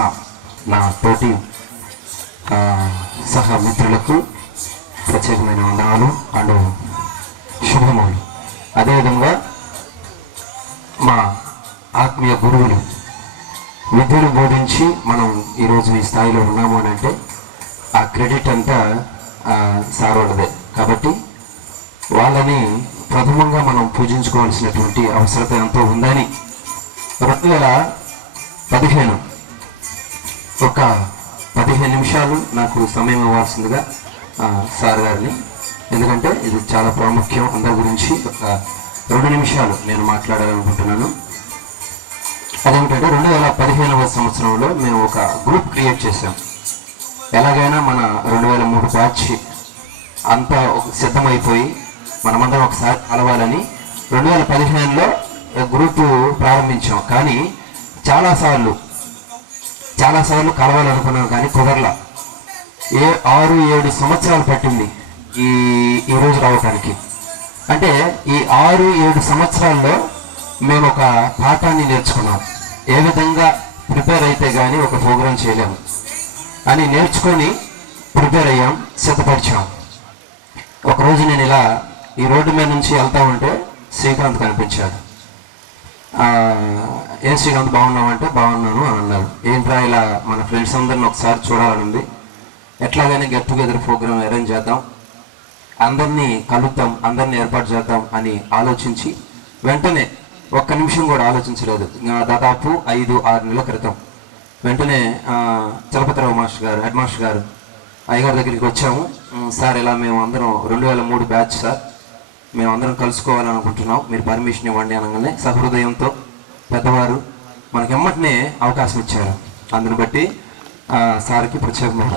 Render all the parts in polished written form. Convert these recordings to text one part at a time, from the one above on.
చేస్తున్న నా తోటి సహ మిత్రులకు ప్రత్యేకమైన వందనాలు అండ్ శుభములు. అదేవిధంగా మా ఆత్మీయ గురువులు విద్యను బోధించి మనం ఈరోజు ఈ స్థాయిలో ఉన్నాము అని అంటే ఆ క్రెడిట్ అంతా సార్ వాళ్ళదే. కాబట్టి వాళ్ళని ప్రథమంగా మనం పూజించుకోవాల్సినటువంటి అవసరత ఎంతో ఉందని 2015 ఒక 15 నిమిషాలు నాకు సమయం ఇవ్వాల్సిందిగా సార్ గారిని, ఎందుకంటే ఇది చాలా ప్రాముఖ్యం. అందరి గురించి ఒక 2 నిమిషాలు నేను మాట్లాడాలనుకుంటున్నాను. అదేమిటంటే 2015వ సంవత్సరంలో మేము ఒక గ్రూప్ క్రియేట్ చేసాం. ఎలాగైనా మన 2003 బ్యాచ్ అంతా సిద్ధమైపోయి మనమందరం ఒకసారి కలవాలని 2015లో గ్రూపు ప్రారంభించాం. కానీ చాలాసార్లు కలవాలనుకున్నాం, కానీ కుదరలా. 6-7 సంవత్సరాలు పట్టింది ఈ రోజు రావటానికి. అంటే ఈ 6-7 సంవత్సరాల్లో మేము ఒక పాఠాన్ని నేర్చుకున్నాం. ఏ విధంగా ప్రిపేర్ అయితే కానీ ఒక ప్రోగ్రాం చేయలేము అని నేర్చుకొని ప్రిపేర్ అయ్యాం, సిద్ధపరిచాం. ఒకరోజు నేను ఇలా ఈ రోడ్డు మీద నుంచి వెళ్తా ఉంటే శ్రీకాంత్ కనిపించాడు. ఏం శ్రీకాంత్ బాగున్నావంటే బాగున్నాను అని అన్నాడు. ఏంట్రా ఇలా మన ఫ్రెండ్స్ అందరిని ఒకసారి చూడాలనుంది, ఎట్లాగైనా గెట్ టుగెదర్ ప్రోగ్రామ్ అరేంజ్ చేద్దాం, అందరినీ కలుద్దాం, అందరినీ ఏర్పాటు చేద్దాం అని ఆలోచించి వెంటనే ఒక్క నిమిషం కూడా ఆలోచించలేదు. దాదాపు 5-6 నెలల క్రితం వెంటనే చలపతిరావు మాస్టర్ గారు, హెడ్ మాస్టర్ గారు అయ్యగారి దగ్గరికి వచ్చాము. సార్ ఇలా మేము అందరం 2003 బ్యాచ్ సార్, మేము అందరం కలుసుకోవాలనుకుంటున్నాం, మీరు పర్మిషన్ ఇవ్వండి అనగానే సహృదయంతో పెద్దవారు మనకి ఎమ్మటనే అవకాశం ఇచ్చారు. అందుని బట్టి సార్కి ప్రత్యేకమైన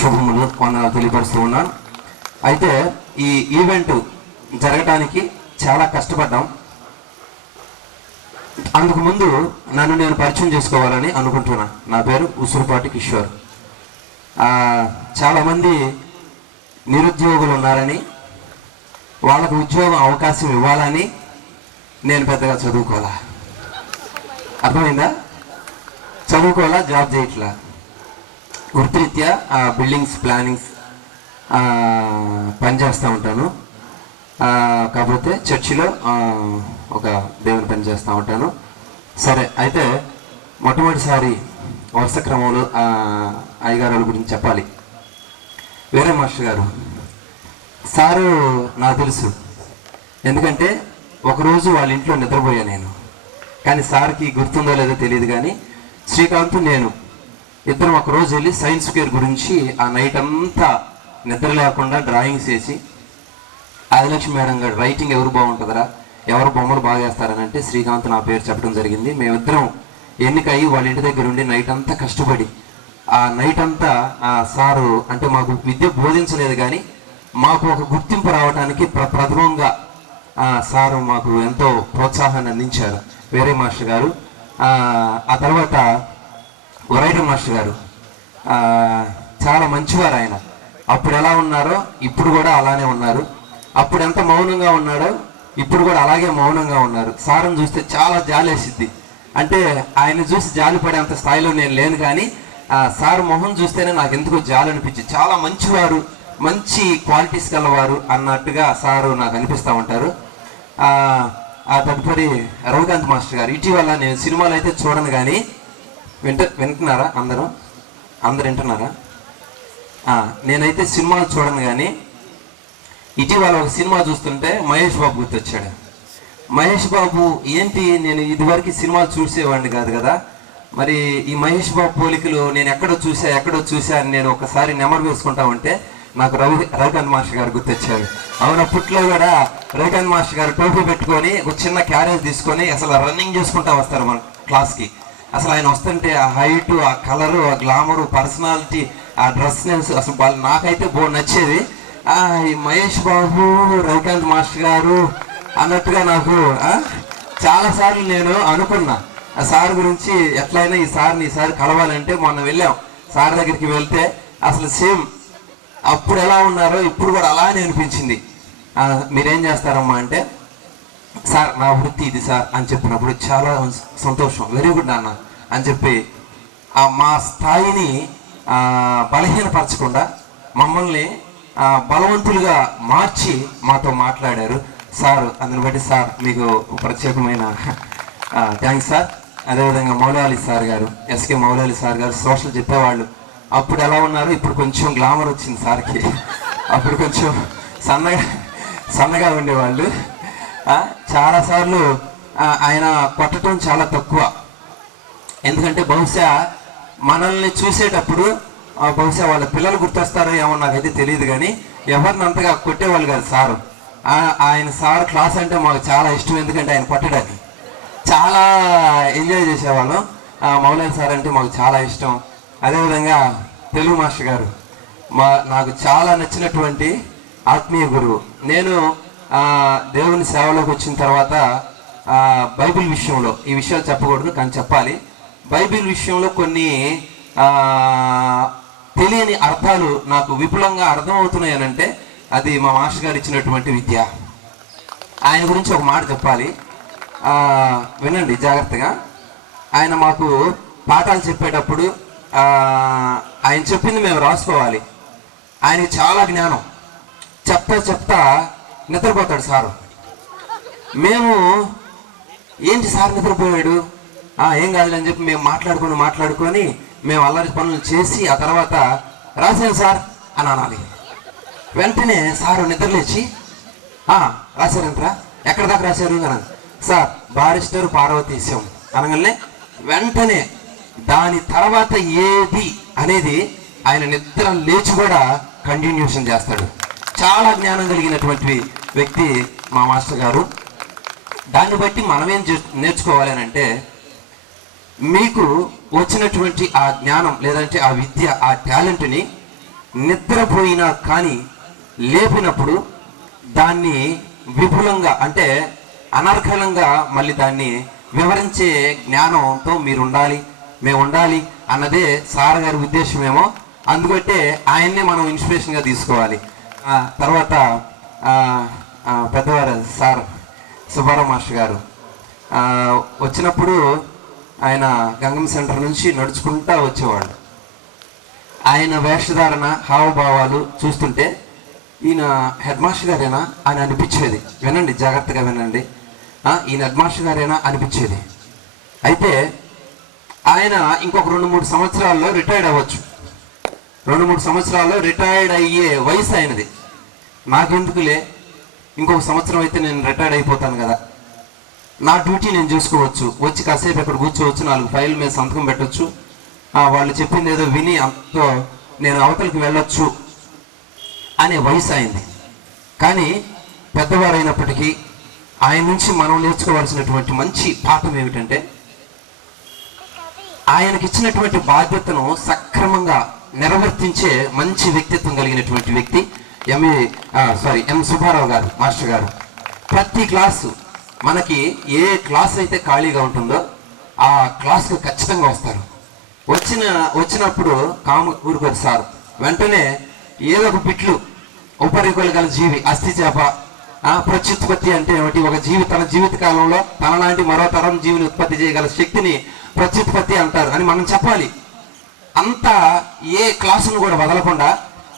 శుభములు వందనాలు తెలియపరుస్తూ ఉన్నాను. అయితే ఈ ఈవెంట్ జరగడానికి చాలా కష్టపడ్డాం. అందుకు ముందు నన్ను నేను పరిచయం చేసుకోవాలని అనుకుంటున్నా. నా పేరు ఉసురుపాటి కిషోర్. చాలామంది నిరుద్యోగులు ఉన్నారని, వాళ్ళకు ఉద్యోగం అవకాశం ఇవ్వాలని నేను పెద్దగా చదువుకోవాలా, అర్థమైందా? చదువుకోవాలా, జాబ్ చేయట్లా. వృత్తిరీత్యా బిల్డింగ్స్ ప్లానింగ్స్ పనిచేస్తూ ఉంటాను. కాకపోతే చర్చిలో ఒక దేవుని పని చేస్తూ ఉంటాను. సరే, అయితే మొట్టమొదటిసారి వరుస క్రమంలో అయ్యగారుల గురించి చెప్పాలి. వేరే మాస్టర్ గారు సారు నాకు తెలుసు, ఎందుకంటే ఒకరోజు వాళ్ళ ఇంట్లో నిద్రపోయా నేను. కానీ సార్కి గుర్తుందో లేదో తెలియదు, కానీ శ్రీకాంత్ నేను ఇద్దరం ఒకరోజు వెళ్ళి సైన్స్ ఫేర్ గురించి ఆ నైట్ అంతా నిద్ర లేకుండా డ్రాయింగ్స్ వేసి, ఆదిలక్ష్మి మేడం గారు రైటింగ్ ఎవరు బాగుంటుందరా, ఎవరు బొమ్మలు బాగా వేస్తారని అంటే శ్రీకాంత్ నా పేరు చెప్పడం జరిగింది. మేమిద్దరం ఎన్నికయ్యి వాళ్ళ ఇంటి దగ్గర ఉండి నైట్ అంతా కష్టపడి ఆ నైట్ అంతా సారు అంటే మాకు విద్య బోధించలేదు, కానీ మాకు ఒక గుర్తింపు రావడానికి ప్రథమంగా సారు మాకు ఎంతో ప్రోత్సాహాన్ని అందించారు, వేరే మాస్టర్ గారు. ఆ తర్వాత వరైటర్ మాస్టర్ గారు చాలా మంచివారు. ఆయన అప్పుడు ఎలా ఉన్నారో ఇప్పుడు కూడా అలానే ఉన్నారు. అప్పుడు ఎంత మౌనంగా ఉన్నాడో ఇప్పుడు కూడా అలాగే మౌనంగా ఉన్నారు. సార్ని చూస్తే చాలా జాలేసిద్ది. అంటే ఆయన చూసి జాలి పడేంత స్థాయిలో నేను లేను, కానీ సార్ మొహం చూస్తేనే నాకు ఎందుకో జాలి అనిపించింది. చాలా మంచివారు, మంచి క్వాలిటీస్ గలవారు అన్నట్టుగా సారు నాకు అనిపిస్తూ ఉంటారు. ఆ తదుపరి రవికాంత్ మాస్టర్ గారు. ఇటీవల నేను సినిమాలు అయితే చూడను, కానీ వింటున్నారా అందరూ వింటున్నారా? నేనైతే సినిమాలు చూడను, కానీ ఇటీవల ఒక సినిమా చూస్తుంటే మహేష్ బాబు గుర్తొచ్చాడు. మహేష్ బాబు ఏంటి, నేను ఇదివరకు సినిమాలు చూసేవాడిని కాదు కదా, మరి ఈ మహేష్ బాబు పోలికలు నేను ఎక్కడో చూసా అని నేను ఒకసారి నెమరు వేసుకుంటా ఉంటే నాకు రవికాంత్ మాస్టర్ గారు గుర్తొచ్చారు. అవును, అప్పట్లో కూడా రవికాంత్ మాస్టర్ గారు టోపీ పెట్టుకొని ఒక చిన్న క్యారేజ్ తీసుకొని అసలు రన్నింగ్ చేసుకుంటా వస్తారు మన క్లాస్కి. అసలు ఆయన వస్తుంటే ఆ హైటు, ఆ కలరు, ఆ గ్లామరు, పర్సనాలిటీ, ఆ డ్రెస్నెస్ అసలు నాకైతే నచ్చేది. ఈ మహేష్ బాబు, రవికాంత్ మాస్టర్ గారు అన్నట్టుగా నాకు చాలాసార్లు నేను అనుకున్నా. ఆ సార్ గురించి ఎట్లయినా ఈసారి కలవాలంటే మొన్న వెళ్ళాం సార్ దగ్గరికి. వెళ్తే అసలు సేమ్ అప్పుడు ఎలా ఉన్నారో ఇప్పుడు కూడా అలానే అనిపించింది. మీరేం చేస్తారమ్మా అంటే, సార్ నా వృత్తి ఇది సార్ అని చెప్పినప్పుడు చాలా సంతోషం, వెరీ గుడ్ నాన్న అని చెప్పి మా స్థాయిని బలహీనపరచకుండా మమ్మల్ని బలవంతులుగా మార్చి మాతో మాట్లాడారు సార్. అందుని బట్టి సార్ మీకు ప్రత్యేకమైన థ్యాంక్స్ సార్. అదేవిధంగా మౌలాలి సార్ గారు, ఎస్కే మౌలాలి సార్ గారు సోషల్ చెప్పేవాళ్ళు. అప్పుడు ఎలా ఉన్నారు, ఇప్పుడు కొంచెం గ్లామర్ వచ్చింది సార్కి. అప్పుడు కొంచెం సన్నగా ఉండేవాళ్ళు. చాలాసార్లు ఆయన కొట్టడం చాలా తక్కువ. ఎందుకంటే బహుశా మనల్ని చూసేటప్పుడు బహుశా వాళ్ళ పిల్లలు గుర్తొస్తారో ఏమో నాకైతే తెలియదు, కానీ ఎవరిని అంతగా కొట్టేవాళ్ళు కాదు సారు. ఆయన సార్ క్లాస్ అంటే మాకు చాలా ఇష్టం, ఎందుకంటే ఆయన కొట్టడానికి చాలా ఎంజాయ్ చేసేవాళ్ళం. మౌలాలి సార్ అంటే మాకు చాలా ఇష్టం. అదేవిధంగా తెలుగు మాస్టర్ గారు నాకు చాలా నచ్చినటువంటి ఆత్మీయ గురువు. నేను దేవుని సేవలోకి వచ్చిన తర్వాత బైబిల్ విషయంలో, ఈ విషయాలు చెప్పకూడదు కానీ చెప్పాలి, బైబిల్ విషయంలో కొన్ని తెలియని అర్థాలు నాకు విపులంగా అర్థమవుతున్నాయి అనంటే అది మా మాస్టర్ గారు ఇచ్చినటువంటి విద్య. ఆయన గురించి ఒక మాట చెప్పాలి, వినండి జాగ్రత్తగా. ఆయన మాకు పాఠాలు చెప్పేటప్పుడు ఆయన చెప్పింది మేము రాసుకోవాలి. ఆయనకి చాలా జ్ఞానం. చెప్తా నిద్రపోతాడు సారు. మేము ఏంటి సార్ నిద్రపోయాడు, ఏం కాదులని చెప్పి మేము మాట్లాడుకొని మేము అల్లరి పనులు చేసి ఆ తర్వాత రాశాను సార్ అని అనాలి. వెంటనే సారు నిద్రలేచి రాశారంటరా, ఎక్కడ దాకా రాశారు అని, సార్ బారిస్టర్ పార్వతీశం అనగానే వెంటనే దాని తర్వాత ఏది అనేది ఆయన నిద్ర లేచి కూడా కంటిన్యూషన్ చేస్తాడు. చాలా జ్ఞానం కలిగినటువంటి వ్యక్తి మా మాస్టర్ గారు. దాన్ని బట్టి మనమేం నేర్చుకోవాలి అని అంటే, మీకు వచ్చినటువంటి ఆ జ్ఞానం లేదంటే ఆ విద్య, ఆ టాలెంట్ని నిద్రపోయినా కానీ లేపినప్పుడు దాన్ని విపులంగా అంటే అనర్గళంగా మళ్ళీ దాన్ని వివరించే జ్ఞానంతో మీరు ఉండాలి, మేము ఉండాలి అన్నదే సార్ గారి ఉద్దేశమేమో. అందుకంటే ఆయన్నే మనం ఇన్స్పిరేషన్గా తీసుకోవాలి. తర్వాత పెద్దవారు సార్ సుబ్బారావు మాస్టర్ గారు వచ్చినప్పుడు ఆయన గంగం సెంటర్ నుంచి నడుచుకుంటూ వచ్చేవాళ్ళు. ఆయన వేషధారణ, హావభావాలు చూస్తుంటే ఈయన హెడ్ మాస్టర్ గారేనా అని అనిపించేది. వినండి జాగ్రత్తగా వినండి, ఈయన హెడ్ మాస్టర్ గారేనా అనిపించేది. అయితే ఆయన ఇంకొక 2-3 సంవత్సరాల్లో రిటైర్డ్ అవ్వచ్చు. 2-3 సంవత్సరాల్లో రిటైర్డ్ అయ్యే వయసు ఆయనది. నాకెందుకులే, ఇంకొక సంవత్సరం అయితే నేను రిటైర్డ్ అయిపోతాను కదా, నా డ్యూటీ నేను చూసుకోవచ్చు, వచ్చి కాసేపు అక్కడ కూర్చోవచ్చు, 4 ఫైల్ మీద సంతకం పెట్టవచ్చు, వాళ్ళు చెప్పింది ఏదో విని అంతో నేను అవతలికి వెళ్ళొచ్చు అనే వయసు అయింది. కానీ పెద్దవారైనప్పటికీ ఆయన నుంచి మనం నేర్చుకోవాల్సినటువంటి మంచి పాఠం ఏమిటంటే, ఆయనకి ఇచ్చినటువంటి బాధ్యతను సక్రమంగా నిర్వర్తించే మంచి వ్యక్తిత్వం కలిగినటువంటి వ్యక్తి ఎం సుబ్బారావు గారు మాస్టర్ గారు. ప్రతి క్లాసు మనకి ఏ క్లాస్ అయితే ఖాళీగా ఉంటుందో ఆ క్లాస్కి ఖచ్చితంగా వస్తారు. వచ్చినప్పుడు ఊరుకోరు సార్, వెంటనే ఏదో ఒక బిట్లు, ఉపరికొలు గల జీవి, అస్థి చేప, ప్రత్యుత్పత్తి అంటే ఏమిటి, ఒక జీవి తన జీవిత కాలంలో తనలాంటి మరో తరం జీవిని ఉత్పత్తి చేయగల శక్తిని ప్రత్యుత్పత్తి అంటారు అని మనం చెప్పాలి. అంతా ఏ క్లాసును కూడా వదలకుండా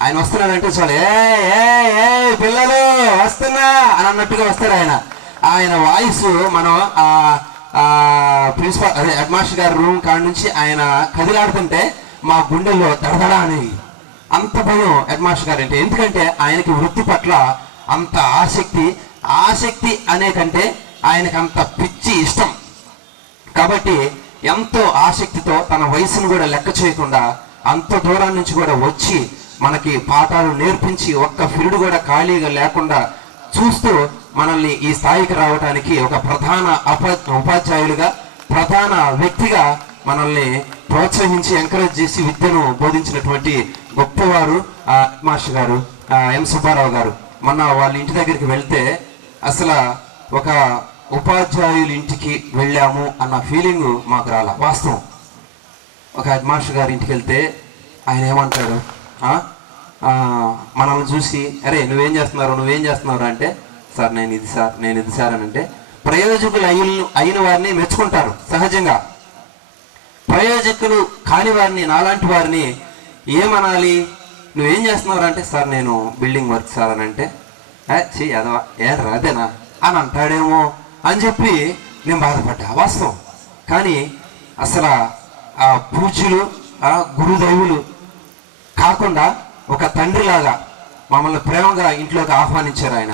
ఆయన వస్తున్నాడంటే చాలు, ఏ పిల్లలు వస్తున్నా అని అన్నట్టుగా వస్తారు. ఆయన వాయిస్ మనం ప్రిన్సిపల్ అదే హెడ్ మాస్టర్ గారి రూమ్ కాడ నుంచి ఆయన కదిలాడుతుంటే మా గుండెల్లో దడదడ అనేవి. అంత భయం హెడ్ మాస్టర్ గారు అంటే. ఎందుకంటే ఆయనకి వృత్తి పట్ల అంత ఆసక్తి అనే కంటే ఆయనకి అంత పిచ్చి ఇష్టం. కాబట్టి ఎంతో ఆసక్తితో తన వయసును కూడా లెక్క చేయకుండా అంత దూరం నుంచి కూడా వచ్చి మనకి పాఠాలు నేర్పించి ఒక్క పీరియడ్ కూడా ఖాళీగా లేకుండా చూస్తూ మనల్ని ఈ స్థాయికి రావడానికి ఒక ప్రధాన ఉపాధ్యాయులుగా, ప్రధాన వ్యక్తిగా మనల్ని ప్రోత్సహించి ఎంకరేజ్ చేసి విద్యను బోధించినటువంటి గొప్పవారు మాస్టర్ గారు ఎం సుబ్బారావు గారు. మొన్న వాళ్ళ ఇంటి దగ్గరికి వెళ్తే అసలు ఒక ఉపాధ్యాయుల ఇంటికి వెళ్ళాము అన్న ఫీలింగ్ మాకు రాలా. వాస్తవం, ఒక హెడ్ మాస్టర్ గారి ఇంటికి వెళ్తే ఆయన ఏమంటాడు, మనల్ని చూసి అరే నువ్వేం చేస్తున్నారు అంటే, సార్ నేను ఇది సార్ అని అంటే ప్రయోజకులు అయిన వారిని మెచ్చుకుంటారు సహజంగా. ప్రయోజకులు కాని వారిని, నాలాంటి వారిని ఏమనాలి? నువ్వేం చేస్తున్నావు అంటే, సార్ నేను బిల్డింగ్ వర్క్ సార్ అని అంటే, అదవా ఏదరా అదేనా అని అంటాడేమో అని చెప్పి నేను బాధపడ్డా. వాస్తవం. కానీ అసలు ఆ పూజ్యులు, ఆ గురుదైవులు కాకుండా ఒక తండ్రిలాగా మమ్మల్ని ప్రేమగా ఇంట్లోకి ఆహ్వానించారు ఆయన.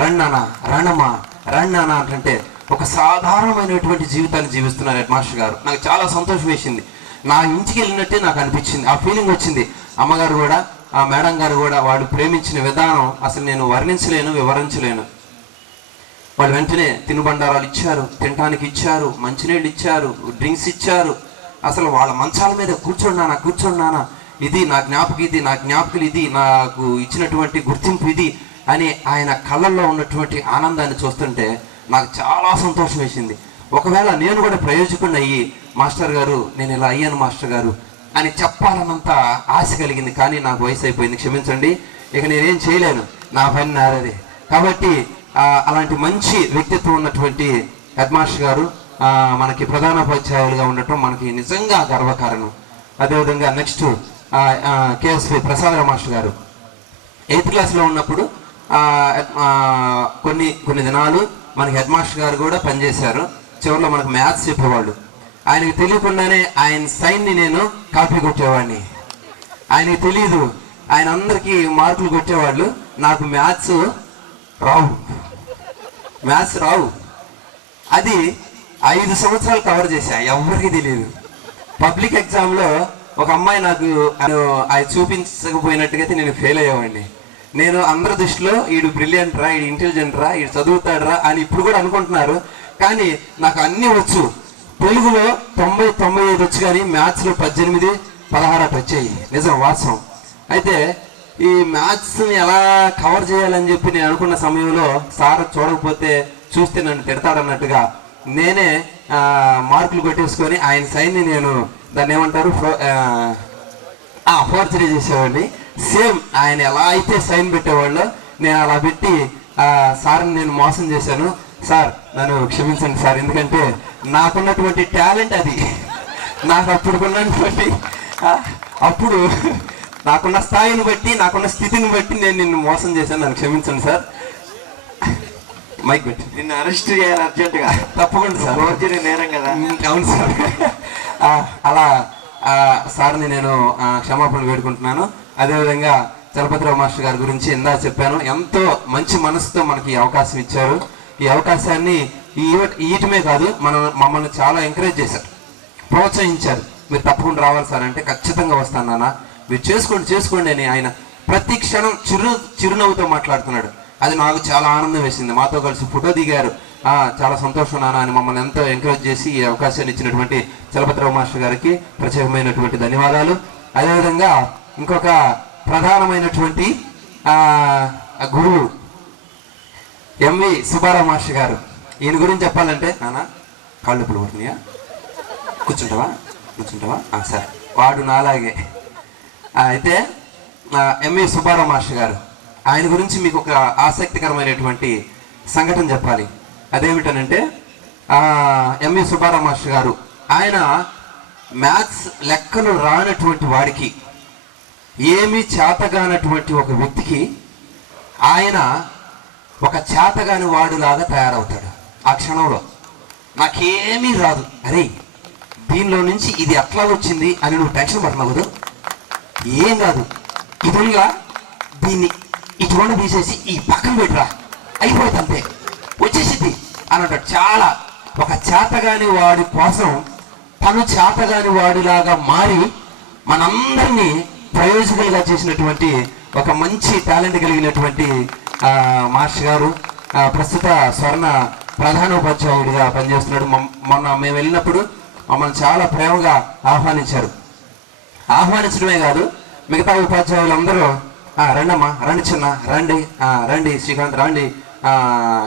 రండనా, రణమ్మా, రండనా అంటే ఒక సాధారణమైనటువంటి జీవితాన్ని జీవిస్తున్నారు హెడ్ మాస్టర్ గారు. నాకు చాలా సంతోషం వేసింది. నా ఇంటికి వెళ్ళినట్టే నాకు అనిపించింది, ఆ ఫీలింగ్ వచ్చింది. అమ్మగారు కూడా, ఆ మేడం గారు కూడా వాళ్ళు ప్రేమించిన విధానం అసలు నేను వర్ణించలేను, వివరించలేను. వాళ్ళు వెంటనే తినుబండారాలు ఇచ్చారు, తినడానికి ఇచ్చారు, మంచినీళ్ళు ఇచ్చారు, డ్రింక్స్ ఇచ్చారు. అసలు వాళ్ళ మంచాల మీద కూర్చోన్నానా, ఇది నా జ్ఞాపకం, ఇది నా జ్ఞాపకులు, ఇది నాకు ఇచ్చినటువంటి గుర్తింపు ఇది అని ఆయన కళ్ళల్లో ఉన్నటువంటి ఆనందాన్ని చూస్తుంటే నాకు చాలా సంతోషం వేసింది. ఒకవేళ నేను కూడా ప్రయోజకుడిని అయ్యి, మాస్టర్ గారు నేను ఇలా అయ్యాను మాస్టర్ గారు అని చెప్పాలన్నంత ఆశ కలిగింది. కానీ నాకు వయసు అయిపోయింది, క్షమించండి, ఇక నేనేం చేయలేను, నా పని నాదే. కాబట్టి అలాంటి మంచి వ్యక్తిత్వం ఉన్నటువంటి హెడ్ మాస్టర్ గారు మనకి ప్రధానోపాధ్యాయులుగా ఉండటం మనకి నిజంగా గర్వకారణం. అదేవిధంగా నెక్స్ట్ కేఎస్వి ప్రసాదరావు మాస్టర్ గారు 8th క్లాస్లో ఉన్నప్పుడు కొన్ని దినాలు మనకి హెడ్ మాస్టర్ గారు కూడా పనిచేశారు. చివరిలో మనకు మ్యాథ్స్ చెప్పేవాళ్ళు. ఆయనకి తెలియకుండానే ఆయన సైన్ని నేను కాపీ కొట్టేవాడిని. ఆయనకి తెలియదు, ఆయన అందరికీ మార్కులు కొట్టేవాళ్ళు, నాకు మ్యాథ్స్ రావు. అది 5 సంవత్సరాలు కవర్ చేశా, ఎవరికి తెలియదు. పబ్లిక్ ఎగ్జామ్లో ఒక అమ్మాయి నాకు అది చూపించకపోయినట్టుగా నేను ఫెయిల్ అయ్యేవాడిని. నేను అందరి దృష్టిలో ఈడు బ్రిలియంట్ రా, ఈడు ఇంటెలిజెంట్ రా, ఈడు చదువుతాడు రా అని ఇప్పుడు కూడా అనుకుంటున్నారు. కానీ నాకు అన్నీ వచ్చు. తెలుగులో 90-95 వచ్చు, కానీ మ్యాథ్స్లో 18-16 అటు వచ్చాయి. నిజం, వాస్తవం. అయితే ఈ మ్యాథ్స్ని ఎలా కవర్ చేయాలని చెప్పి నేను అనుకున్న సమయంలో సార్ చూడకపోతే చూస్తే నన్ను తిడతాడన్నట్టుగా నేనే మార్కులు కొట్టేసుకొని ఆయన సైన్ని నేను దాన్ని ఏమంటారు ఫోర్జరీ చేసేవాడిని. సేమ్ ఆయన ఎలా అయితే సైన్ పెట్టేవాళ్ళు నేను అలా పెట్టి సార్ని నేను మోసం చేశాను. సార్ నన్ను క్షమించండి సార్, ఎందుకంటే నాకున్నటువంటి టాలెంట్ అది. నాకు అప్పుడు నాకున్న స్థాయిని బట్టి, నాకున్న స్థితిని బట్టి నేను నిన్ను మోసం చేశాను, నన్ను క్షమించండి సార్. మైక్ పెట్టి నిన్ను అరెస్ట్ చేయాలి అర్జెంటుగా. తప్పకుండా సార్, ఫోర్జరీ నేరం కదా. అవును సార్. అలా సార్ని నేను క్షమాపణలు వేడుకుంటున్నాను. అదేవిధంగా చలపతిరావు మాస్టర్ గారి గురించి ఇందా చెప్పాను. ఎంతో మంచి మనసుతో మనకి ఈ అవకాశం ఇచ్చారు. ఈ అవకాశాన్ని ఇయటమే కాదు, మమ్మల్ని చాలా ఎంకరేజ్ చేశారు, ప్రోత్సహించారు. మీరు తప్పకుండా రావాలి సార్ అంటే, ఖచ్చితంగా వస్తాను నాన్న, మీరు చేసుకోండి అని ఆయన ప్రతి క్షణం చిరునవ్వుతో మాట్లాడుతున్నాడు. అది నాకు చాలా ఆనందం వేసింది. మాతో కలిసి ఫోటో దిగారు. చాలా సంతోషం నాన్న అని మమ్మల్ని ఎంతో ఎంకరేజ్ చేసి ఈ అవకాశాన్ని ఇచ్చినటువంటి చలపతిరావు మాస్టర్ గారికి ప్రత్యేకమైనటువంటి ధన్యవాదాలు. అదేవిధంగా ఇంకొక ప్రధానమైనటువంటి గురువు ఎంవి సుబ్బారావు మాస్టర్ గారు. ఈయన గురించి చెప్పాలంటే, నాన్న కాళ్ళు ఇప్పుడు పడుతున్నాయా, కూర్చుంటావా సరే, వాడు నాలాగే. అయితే ఎంవి సుబ్బారావు మాస్టర్ గారు, ఆయన గురించి మీకు ఒక ఆసక్తికరమైనటువంటి సంఘటన చెప్పాలి. అదేమిటనంటే, ఎంవి సుబ్బారావు మాస్టర్ గారు ఆయన మ్యాథ్స్ లెక్కలు రానటువంటి వాడికి, ఏమీ చేతగానటువంటి ఒక వ్యక్తికి ఆయన ఒక చేతగాని వాడులాగా తయారవుతాడు. ఆ క్షణంలో నాకేమీ రాదు, అరే దీనిలో నుంచి ఇది ఎట్లా వచ్చింది అని నువ్వు టెన్షన్ పడుతున్నావు కదా, ఏం కాదు, ఇదిగా దీన్ని ఇటువంటి తీసేసి ఈ పక్కన పెట్టరా, అయిపోతుంది అంతే, వచ్చేసిద్ది అని అంటాడు. చాలా ఒక చేతగాని వాడి కోసం తను చేతగాని వాడిలాగా మారి మనందరినీ ప్రయోజకులుగా చేసినటువంటి ఒక మంచి టాలెంట్ కలిగినటువంటి మాస్టర్ గారు. ప్రస్తుత స్వర్ణ ప్రధానోపాధ్యాయుడిగా పనిచేస్తున్నాడు. మొన్న మేము వెళ్ళినప్పుడు మమ్మల్ని చాలా ప్రేమగా ఆహ్వానించడమే కాదు, మిగతా ఉపాధ్యాయులందరూ రండమ్మా, రండి చిన్న, రండి శ్రీకాంత్, రండి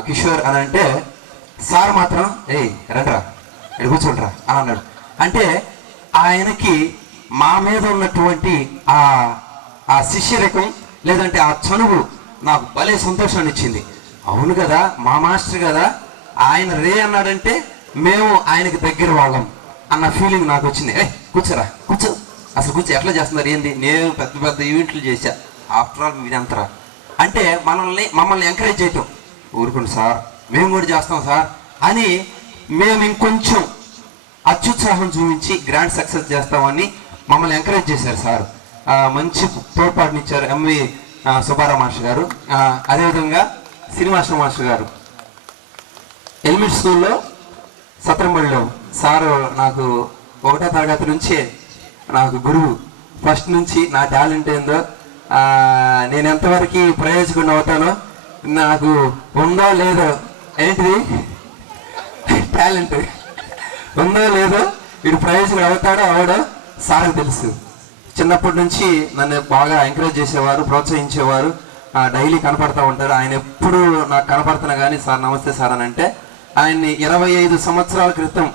కిషోర్ అని అంటే, సార్ మాత్రం రండిరా, ఇక్కడ కూర్చోండిరా అని అన్నాడు. అంటే ఆయనకి మా మీద ఉన్నటువంటి ఆ శిష్యరకం, లేదంటే ఆ చనువు నాకు భలే సంతోషాన్ని ఇచ్చింది. అవును కదా, మా మాస్టర్ కదా, ఆయన రే అన్నాడంటే మేము ఆయనకి దగ్గర వాళ్ళం అన్న ఫీలింగ్ నాకు వచ్చింది. కూర్చోరా కూర్చో, అసలు కూర్చో, ఎట్లా చేస్తున్నారు ఏంది, నేను పెద్ద పెద్ద ఈవెంట్లు చేశా, ఆఫ్టర్ ఆల్ మీరంతరా అంటే మమ్మల్ని ఎంకరేజ్ చేయటం, ఊరుకోండి సార్ మేము కూడా చేస్తాం సార్ అని మేము ఇంకొంచెం అత్యుత్సాహం చూపించి గ్రాండ్ సక్సెస్ చేస్తామని మమ్మల్ని ఎంకరేజ్ చేశారు సార్. మంచి తోడ్పాటునిచ్చారు ఎంవి సుబ్బారావు మాస్టర్ గారు. అదేవిధంగా శ్రీనివాస మాస్టర్ గారు ఎలిమెంట్ స్కూల్లో సత్రంబడిలో సారు నాకు 1వ తరగతి నుంచే నాకు గురువు. ఫస్ట్ నుంచి నా టాలెంట్ ఏందో, నేను ఎంతవరకు ప్రయోజకుడిని అవుతానో, నాకు ఉందో లేదో, ఏంటిది టాలెంట్ ఉందో లేదో, వీడు ప్రయోజకుడు అవుతాడో అవడో సార్కి తెలుసు. చిన్నప్పటి నుంచి నన్ను బాగా ఎంకరేజ్ చేసేవారు, ప్రోత్సహించేవారు. డైలీ కనపడతా ఉంటారు. ఆయన ఎప్పుడు నాకు కనపడుతున్నా కానీ సార్ నమస్తే సార్ అని అంటే, ఆయన్ని 25 సంవత్సరాల క్రితం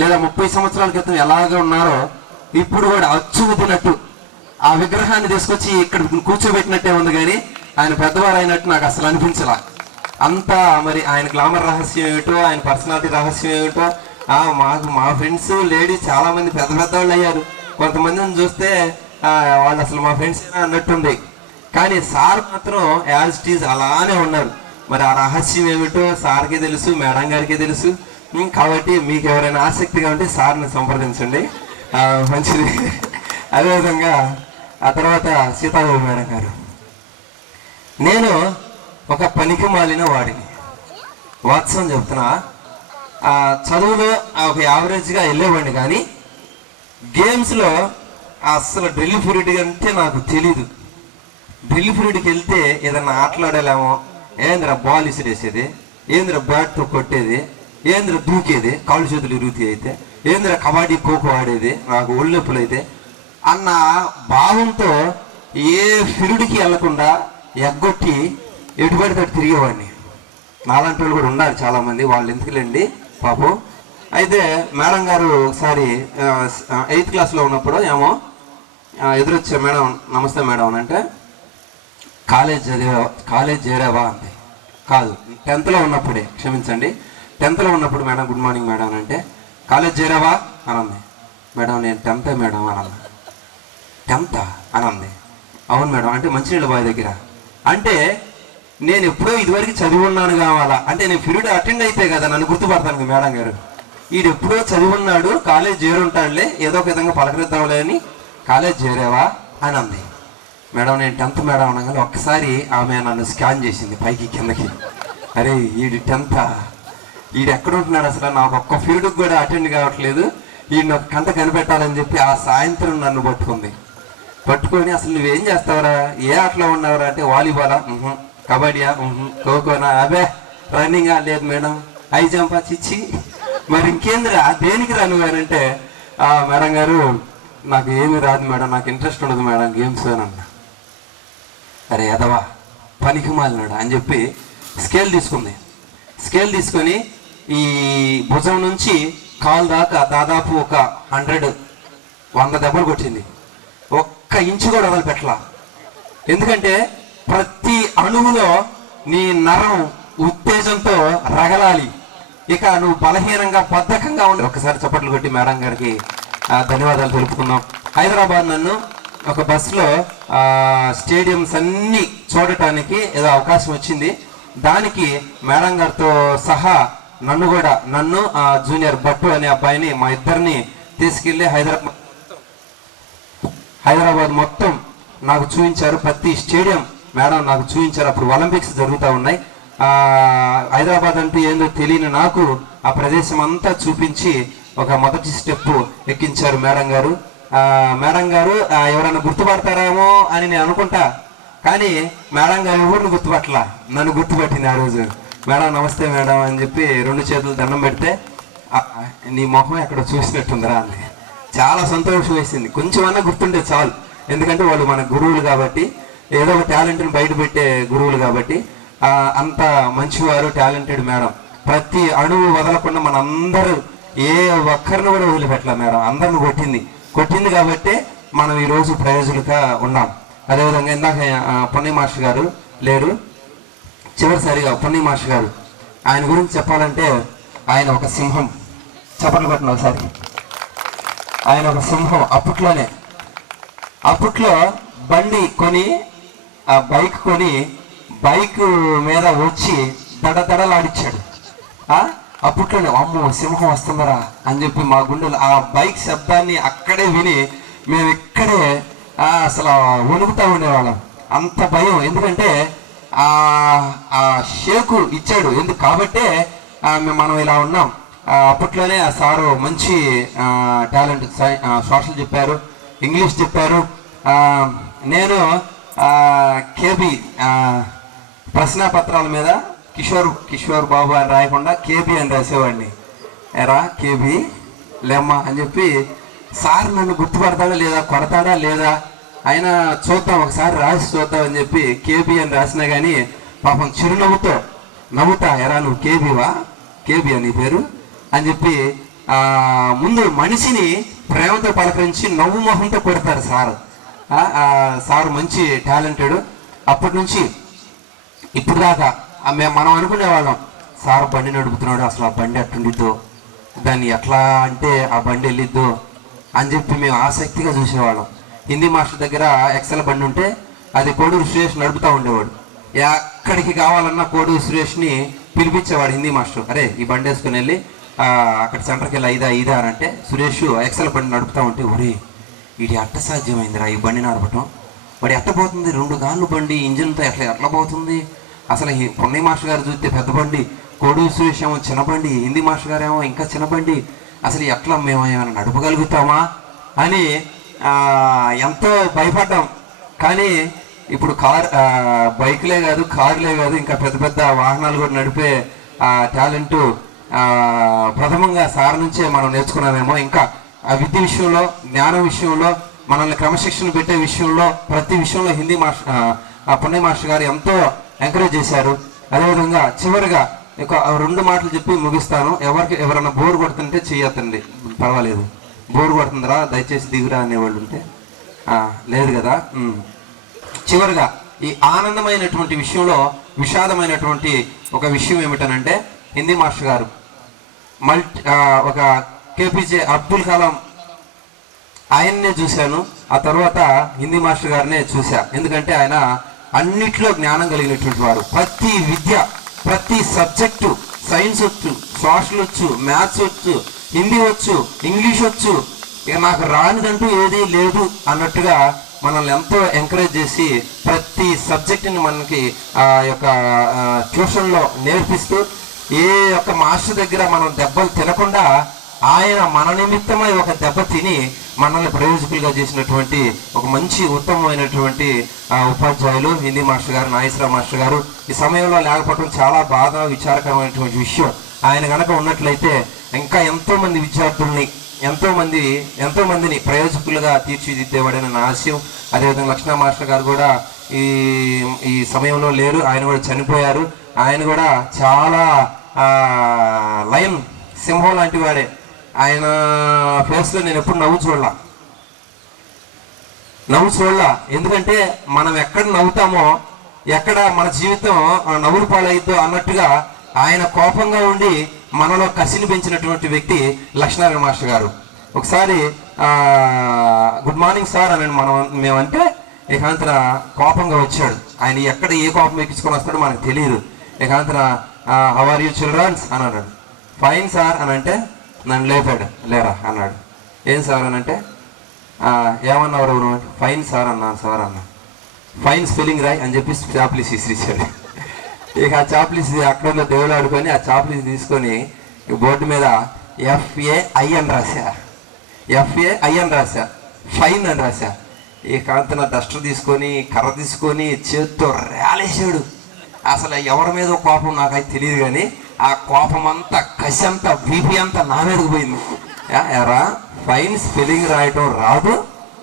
లేదా 30 సంవత్సరాల క్రితం ఎలాగ ఉన్నారో ఇప్పుడు కూడా అచ్చుగుతున్నట్టు ఆ విగ్రహాన్ని తీసుకొచ్చి ఇక్కడ కూర్చోబెట్టినట్టే ఉంది, కానీ ఆయన పెద్దవారు అయినట్టు నాకు అసలు అనిపించలా. అంతా మరి ఆయన గ్లామర్ రహస్యం ఏమిటో, ఆయన పర్సనాలిటీ రహస్యం ఏమిటో. మా ఫ్రెండ్స్ లేడీస్ చాలా మంది పెద్ద పెద్దవాళ్ళు అయ్యారు. కొంతమందిని చూస్తే వాళ్ళు అసలు మా ఫ్రెండ్స్ అన్నట్టుంది, కానీ సార్ మాత్రం యాజ్ ఇట్ ఈజ్ అలానే ఉన్నారు. మరి ఆ రహస్యం ఏమిటో సార్కి తెలుసు, మేడం గారికి తెలుసు. కాబట్టి మీకు ఎవరైనా ఆసక్తిగా ఉంటే సార్ని సంప్రదించండి, మంచిది. అదేవిధంగా ఆ తర్వాత సీతాదేవి మేడం గారు, నేను ఒక పనికి మాలిన వాడిని, వాత్సవం చెప్తున్నా. చదువులో ఒక యావరేజ్గా వెళ్ళేవాడిని, కానీ గేమ్స్లో అసలు డ్రిల్ పీరియడ్ అంటే నాకు తెలీదు. డ్రిల్ పీరియడ్కి వెళ్తే ఏదన్నా ఆటలాడలేమో, ఏంద్రా బాల్ ఇసిరేసేది, ఏంద్రా బ్యాట్తో కొట్టేది, ఏంద్రా దూకేది, కాళ్ళు చేతులు ఇరుగుతాయి, అయితే ఏంద్రా కబడ్డీ ఖోఖో ఆడేది, నాకు ఒళ్ళొప్పులు అయితే అన్న భావంతో ఏ పీరియడ్కి వెళ్లకుండా ఎగ్గొట్టి ఎటుబడితో తిరిగేవాడిని. నాలాంటి వాళ్ళు కూడా ఉన్నారు చాలామంది, వాళ్ళు ఎందుకులేండి పాపం. అయితే మేడం గారు ఒకసారి 8th క్లాస్లో ఉన్నప్పుడు ఏమో ఎదురొచ్చా, మేడం నమస్తే మేడం అని అంటే, కాలేజ్ చేరావా అంది. కాదు, 10th లో ఉన్నప్పుడే, క్షమించండి, 10th లో ఉన్నప్పుడు మేడం గుడ్ మార్నింగ్ మేడం అని అంటే, కాలేజ్ చేరావా అని అంది. మేడం నేను 10th మేడం అని అన్నా. 10th అని అంది. అవును మేడం అంటే మంచినీళ్ళ బావి దగ్గర అంటే, నేను ఎప్పుడో ఇదివరకు చదివి ఉన్నాను కావాలా అంటే, నేను పీరియడ్ అటెండ్ అయితే కదా నన్ను గుర్తుపడతాను మేడం గారు. వీడు ఎప్పుడో చదివి ఉన్నాడు, కాలేజ్ చేరుంటాడులే, ఏదో ఒక విధంగా పలకరిద్దాంలే అని, కాలేజ్ చేరావా అని అంది. మేడం నేను 10th మేడం అనగానే ఒక్కసారి ఆమె నన్ను స్కాన్ చేసింది పైకి కిందకి. అరే వీడు 10th, వీడు ఎక్కడ ఉంటున్నాడు అసలు, నాకు ఒక్క పీరియడ్కి కూడా అటెండ్ కావట్లేదు, వీడిని ఒక కంట కనిపెట్టాలని చెప్పి ఆ సాయంత్రం నన్ను పట్టుకొని అసలు నువ్వేం చేస్తావరా, ఏ ఆటలో ఉన్నావరా అంటే, వాలీబాలా, కబడ్డీయా, ఖోఖోనా, అబే రన్నింగా, లేదు మేడం హై జంపా, చిచ్చి మరి ఇంకేందిరా దేనికి రాను అని అంటే, మేడం గారు నాకు ఏమీ రాదు మేడం, నాకు ఇంట్రెస్ట్ ఉండదు మేడం గేమ్స్ అని అన్నా. అరే ఎదవా పనికి మాలినాడు అని చెప్పి స్కేల్ తీసుకొని ఈ భుజం నుంచి కాలు దాకా దాదాపు ఒక 100 దెబ్బలు కొట్టింది. ఒక్క ఇంచు కూడా వదిలిపెట్టలా. ఎందుకంటే ప్రతి అణువులో నీ నరం ఉత్తేజంతో రగలాలి, ఇక నువ్వు బలహీనంగా బద్ధకంగా ఉండి. ఒకసారి చప్పట్లు కొట్టి మేడం గారికి ధన్యవాదాలు తెలుపుకుందాం. హైదరాబాద్ నన్ను ఒక బస్సులో స్టేడియంస్ అన్నీ చూడటానికి ఏదో అవకాశం వచ్చింది. దానికి మేడం గారితో సహా నన్ను జూనియర్ భట్టు అనే అబ్బాయిని, మా ఇద్దరిని తీసుకెళ్ళి హైదరాబాద్ మొత్తం నాకు చూపించారు. ప్రతి స్టేడియం మేడం నాకు చూపించారు. అప్పుడు ఒలింపిక్స్ జరుగుతూ ఉన్నాయి. హైదరాబాద్ అంటే ఏందో తెలియని నాకు ఆ ప్రదేశం అంతా చూపించి ఒక మొదటి స్టెప్ ఎక్కించారు మేడం గారు. ఎవరైనా గుర్తుపడతారేమో అని నేను అనుకుంటా, కానీ మేడం గారు ఎవరిని గుర్తుపట్టలా, నన్ను గుర్తుపట్టింది ఆ రోజు. మేడం నమస్తే మేడం అని చెప్పి 2 చేతులు దండం పెడితే, నీ మొహం ఎక్కడ చూసినట్టుందిరా అంది. చాలా సంతోషం వేసింది. కొంచెమన్నా గుర్తుంటే చాలు, ఎందుకంటే వాళ్ళు మన గురువులు కాబట్టి, ఏదో ఒక టాలెంట్ని బయట పెట్టే గురువులు కాబట్టి. అంత మంచివారు, టాలెంటెడ్ మేడం. ప్రతి అణువు వదలకుండా మనందరూ ఏ ఒక్కరిని కూడా వదిలిపెట్టలే మేడం, అందరిని కొట్టింది కాబట్టి మనం ఈరోజు ప్రయోజకులుగా ఉన్నాం. అదేవిధంగా ఇందాక పొన్ని మాస్టర్ గారు లేరు, చివరిసారిగా పొన్ని మాస్టర్ గారు, ఆయన గురించి చెప్పాలంటే ఆయన ఒక సింహం. చప్పట్లు కొట్టిన ఒకసారి. ఆయన ఒక సింహం. అప్పట్లో బండి కొని, ఆ బైక్ కొని, బైక్ మీద వచ్చి దడదడలాడిచ్చాడు. అప్పట్లోనే అమ్మో సింహం వస్తుందరా అని చెప్పి మా గుండెలు ఆ బైక్ శబ్దాన్ని అక్కడే విని మేము ఇక్కడే అసలు వణుకుతా ఉండేవాళ్ళం. అంత భయం. ఎందుకంటే ఆ షేకు ఇచ్చాడు. ఎందుకు కాబట్టే మనం ఇలా ఉన్నాం. అప్పట్లోనే ఆ సారు మంచి టాలెంట్, సోషల్ చెప్పారు, ఇంగ్లీష్ చెప్పారు. నేను కేబీ ప్రశ్నాపత్రాల మీద కిషోర్ బాబు అని రాయకుండా కేబీ అని రాసేవాడిని. ఎరా కేబీ లేమ్మా అని చెప్పి సార్ నన్ను గుర్తుపడతాడా లేదా, కొడతాడా లేదా, ఆయన చూద్దాం ఒకసారి రాసి చూద్దాం అని చెప్పి కేబీ అని రాసినా కానీ పాపం చిరునవ్వుతో నవ్వుతా, ఎరా నువ్వు కేబీ అని పేరు అని చెప్పి ముందు మనిషిని ప్రేమతో పలకరించి నవ్వు మొహంతో కొడతారు సార్ మంచి టాలెంటెడ్. అప్పటి నుంచి ఇప్పుడు దాకా మనం అనుకునేవాళ్ళం సార్ బండి నడుపుతున్నాడు, అసలు ఆ బండి ఎట్టుండిద్దో, దాన్ని ఎట్లా అంటే ఆ బండి వెళ్ళిద్దో అని చెప్పి మేము ఆసక్తిగా చూసేవాళ్ళం. హిందీ మాస్టర్ దగ్గర ఎక్సెల్ బండి ఉంటే అది కోడూరు సురేష్ నడుపుతూ ఉండేవాడు. ఎక్కడికి కావాలన్నా కోడూరు సురేష్ని పిలిపించేవాడు హిందీ మాస్టర్. అరే ఈ బండి వేసుకుని వెళ్ళి అక్కడ సెంటర్కి వెళ్ళి ఐదా అని అంటే సురేష్ ఎక్సెల్ బండి నడుపుతూ ఉంటే ఒరే ఇది అట్ట సాధ్యమైందిరా ఈ బండి నడపటం, వాడు ఎట్ట పోతుంది, 2 గాళ్ళు బండి ఇంజిన్తో ఎట్లా పోతుంది, అసలు ఈ పున్నయ్య మాస్టర్ గారు చూస్తే పెద్ద బండి, కోడూరు సురేష్ ఏమో చిన్న బండి, హిందీ మాస్టర్ గారు ఏమో ఇంకా చిన్న బండి, అసలు ఎట్లా మేము ఏమైనా నడపగలుగుతామా అని ఎంతో భయపడ్డాం. కానీ ఇప్పుడు బైక్లే కాదు, కారులే కాదు, ఇంకా పెద్ద పెద్ద వాహనాలు కూడా నడిపే టాలెంటు ప్రథమంగా సార్ నుంచే మనం నేర్చుకున్నామేమో. ఇంకా ఆ విద్య విషయంలో, జ్ఞానం విషయంలో, మనల్ని క్రమశిక్షణ పెట్టే విషయంలో, ప్రతి విషయంలో హిందీ మాస్టర్ పున్నయ్య మాస్టర్ గారు ఎంతో ఎంకరేజ్ చేశారు. అదేవిధంగా చివరిగా 2 మాటలు చెప్పి ముగిస్తాను. ఎవరైనా బోర్ కొడుతుంటే చెయ్యొద్దండి, పర్వాలేదు. బోర్ కొడుతుందిరా దయచేసి దిగురా అనేవాళ్ళు ఉంటే లేదు కదా. చివరిగా ఈ ఆనందమైనటువంటి విషయంలో విషాదమైనటువంటి ఒక విషయం ఏమిటనంటే, హిందీ మాస్టర్ గారు ఒక కేపీజే అబ్దుల్ కలాం ఆయన్నే చూశాను, ఆ తర్వాత హిందీ మాస్టర్ గారినే చూశా. ఎందుకంటే ఆయన అన్నిట్లో జ్ఞానం కలిగినటువంటి వారు. ప్రతి విద్య, ప్రతి సబ్జెక్టు, సైన్స్ వచ్చు, సోషల్ వచ్చు, మ్యాథ్స్ వచ్చు, హిందీ వచ్చు, ఇంగ్లీష్ వచ్చు, ఇక నాకు రానిదంటూ ఏదీ లేదు అన్నట్టుగా మనల్ని ఎంతో ఎంకరేజ్ చేసి ప్రతి సబ్జెక్టుని మనకి ఆ యొక్క ట్యూషన్లో నేర్పిస్తూ, ఏ ఒక్క మాస్టర్ దగ్గర మనం దెబ్బలు తినకుండా ఆయన మన నిమిత్తమై ఒక దెబ్బ తిని మనల్ని ప్రయోజకులుగా చేసినటువంటి ఒక మంచి ఉత్తమమైనటువంటి ఉపాధ్యాయులు హిందీ మాస్టర్ గారు, నాగేశ్వరరావు మాస్టర్ గారు. ఈ సమయంలో లేకపోవడం చాలా బాధ, విచారకరమైనటువంటి విషయం. ఆయన కనుక ఉన్నట్లయితే ఇంకా ఎంతోమంది విద్యార్థుల్ని, ఎంతోమందిని ప్రయోజకులుగా తీర్చిదిద్దేవాడని నా ఆశయం. అదేవిధంగా లక్ష్మణ మాస్టర్ గారు కూడా ఈ సమయంలో లేరు, ఆయన కూడా చనిపోయారు. ఆయన కూడా చాలా లయన్, సింహం లాంటి వాడే. ఆయన ఫేస్లో నేను ఎప్పుడు నవ్వు చూడలా. ఎందుకంటే మనం ఎక్కడ నవ్వుతామో, ఎక్కడ మన జీవితం నవ్వులు పాలైద్దో అన్నట్టుగా ఆయన కోపంగా ఉండి మనలో కసిని పెంచినటువంటి వ్యక్తి లక్ష్మీనారాయణ మాస్టర్ గారు. ఒకసారి గుడ్ మార్నింగ్ సార్ అని మేమంటే ఏకాంతన కోపంగా వచ్చాడు. ఆయన ఎక్కడ ఏ కోపం ఎక్కించుకొని వస్తాడో మనకు తెలియదు. ఏకాంతన హౌ ఆర్ యూ చిల్డ్రన్స్ అని అన్నాడు. ఫైన్ సార్ అని అంటే నన్ను లేపాడు. లేరా అన్నాడు. ఏం సార్ అని అంటే ఏమన్నావు ఎవరు? ఫైన్ సార్ అన్నాను సార్ అన్నా. ఫైన్ స్పెల్లింగ్ రాయ్ అని చెప్పి చాప్లీస్ ఇసిరిచ్చాడు. ఇక ఆ చాప్లీస్ అక్కడ ఉన్న దేవుడు ఆడుకొని ఆ చాప్లీస్ తీసుకొని బోర్డు మీద FAI అని రాశా, ఫైన్ అని రాశా. ఈ కాంతన డస్టర్ తీసుకొని, కర్ర తీసుకొని చేత్తో రేలేసాడు. అసలు ఎవరి మీద కోపం నాకైతే తెలియదు, కానీ ఆ కోపం అంతా, కసి అంతా, బీపీ అంతా నా మీదకి పోయింది. ఎరా ఫైన్ స్పెల్లింగ్ రాయటం రాదు,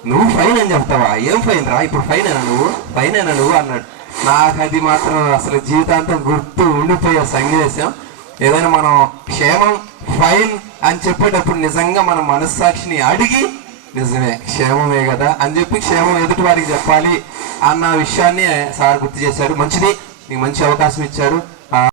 నువ్వు ఫైన్ అని చెప్తావా? ఏం ఫైన్ రా, ఇప్పుడు ఫైన్ అయినా నువ్వు అన్నాడు. నాకు అది మాత్రం అసలు జీవితాంతం గుర్తు ఉండిపోయే సన్నివేశం. ఏదైనా మనం క్షేమం ఫైన్ అని చెప్పేటప్పుడు నిజంగా మన మనస్సాక్షిని అడిగి నిజమే క్షేమమే కదా అని చెప్పి క్షేమం ఎదుటి వారికి చెప్పాలి అన్న విషయాన్ని సార్ గుర్తు చేశారు. మంచిది, నీకు మంచి అవకాశం ఇచ్చారు.